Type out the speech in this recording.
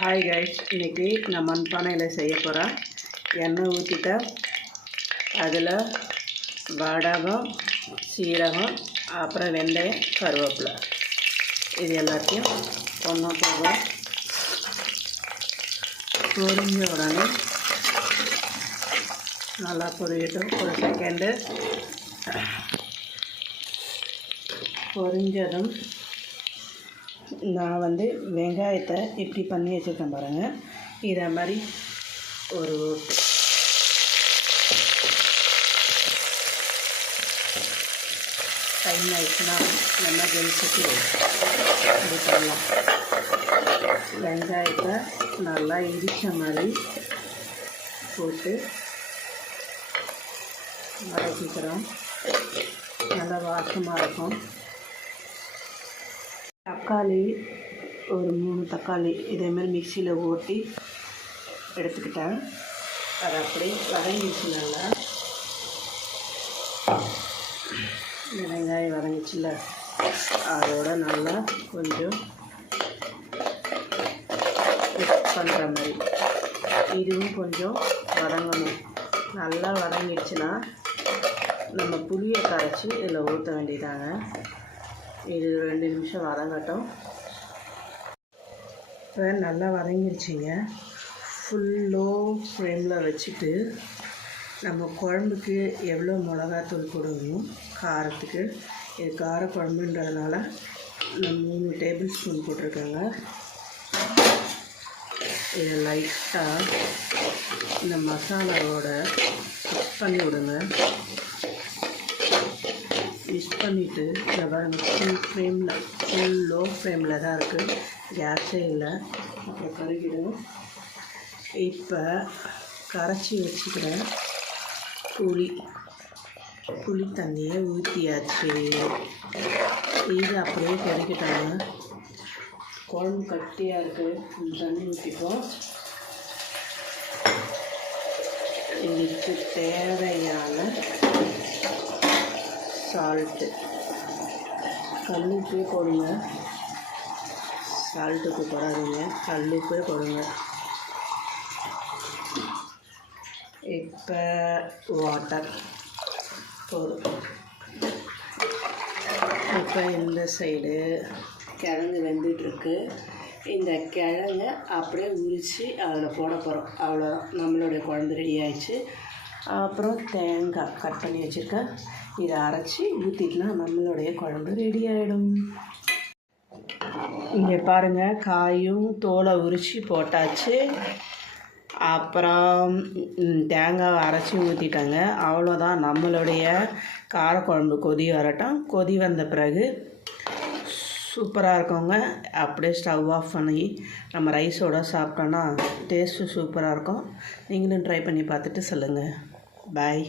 Hi guys, இன்றைக்கி நான் மண்பானையில் செய்ய போகிறேன். எண்ணெய் ஊற்றிட்டேன். அதில் வடகம், சீரகம், அப்புறம் வெந்தயம், கருவேப்பிலை இது எல்லாத்தையும் ஒன்றா போடுறோம். பொரிஞ்ச உடனே நல்லா பொரியட்டும். ஒரு செகண்டு பொரிஞ்சதும் நான் வெங்காயத்தை இப்படி பண்ணி வச்சுருக்கேன் பாருங்கள். இதை மாதிரி ஒரு டைம் ஆயிடுச்சுன்னா நம்ம ஜெலிச்சுட்டு இப்படி பண்ணலாம். வெங்காயத்தை நல்லா இடித்த மாதிரி போட்டு வதக்கிக்கிறோம். நல்லா வாசமாக இருக்கும். தக்காளி ஒரு 3 தக்காளி இதேமாதிரி மிக்சியில் ஓட்டி எடுத்துக்கிட்டேன். அதை அப்படியே வதங்கிச்சு. நல்லா இந்த வெங்காயம் வதங்கிச்சுல, அதோட நல்லா கொஞ்சம் மிக்ஸ் பண்ணுற மாதிரி இதுவும் கொஞ்சம் வதங்கணும். நல்லா வதங்கிடுச்சுன்னா நம்ம புளியை கரைச்சி இதில் ஊற்ற வேண்டியதாங்க. இது 2 நிமிஷம் வதங்கட்டும். இப்போ நல்லா வதங்கிடுச்சிங்க. ஃபுல் லோ ஃப்ளேமில் வச்சுட்டு நம்ம குழம்புக்கு எவ்வளோ மிளகாத்தூள் போடணும் காரத்துக்கு, இது கார குழம்புன்றதுனால நான் 3 டேபிள் ஸ்பூன் போட்டிருக்கேங்க. இதை லைட்டாக இந்த மசாலாவோட மிக்ஸ் பண்ணி விடுங்க. மிக்ஸ் பண்ணிவிட்டு இதை ஃபுல் லோ ஃப்ளேமில் தான் இருக்குது, கேஸே இல்லை. அப்புறம் கருகிடும். இப்போ கரைச்சி வச்சுக்கிறேன் புளி தண்ணியை ஊற்றியாச்சு. இது அப்படியே கறிக்கிட்டாங்க. குழம்பு கட்டியாக இருக்குது. தண்ணி ஊற்றிப்போம். இதுக்கு தேவையான சால்ட்டு, கல்லுப்பே போடுங்க. சால்ட்டுக்கு போடாதீங்க, கல்லுப்பே போடுங்க. இப்போ வாட்டர் போதும். இப்போ இந்த சைடு கிழங்கு வெந்துட்டுருக்கு. இந்த கிழங்க அப்படியே உரித்து அதில் போட போகிறோம். அவ்வளோதான், நம்மளுடைய குழம்பு ரெடி ஆயிடுச்சு. அப்புறம் தேங்காய் கட் பண்ணி வச்சுருக்கேன். இதை அரைச்சி ஊற்றிக்கலாம். நம்மளுடைய குழம்பு ரெடி ஆகிடும். இங்கே பாருங்கள், காயும் தோலை உரித்து போட்டாச்சு. அப்புறம் தேங்காவை அரைச்சி ஊற்றிட்டாங்க. அவ்வளோதான், நம்மளுடைய காரக்குழம்பு கொதி வரட்டும். கொதி வந்த பிறகு சூப்பராக இருக்குங்க. அப்படியே ஸ்டவ் ஆஃப் பண்ணி நம்ம ரைஸோடு சாப்பிட்டோன்னா டேஸ்ட்டு சூப்பராக இருக்கும். நீங்களும் ட்ரை பண்ணி பார்த்துட்டு சொல்லுங்கள். பாய்.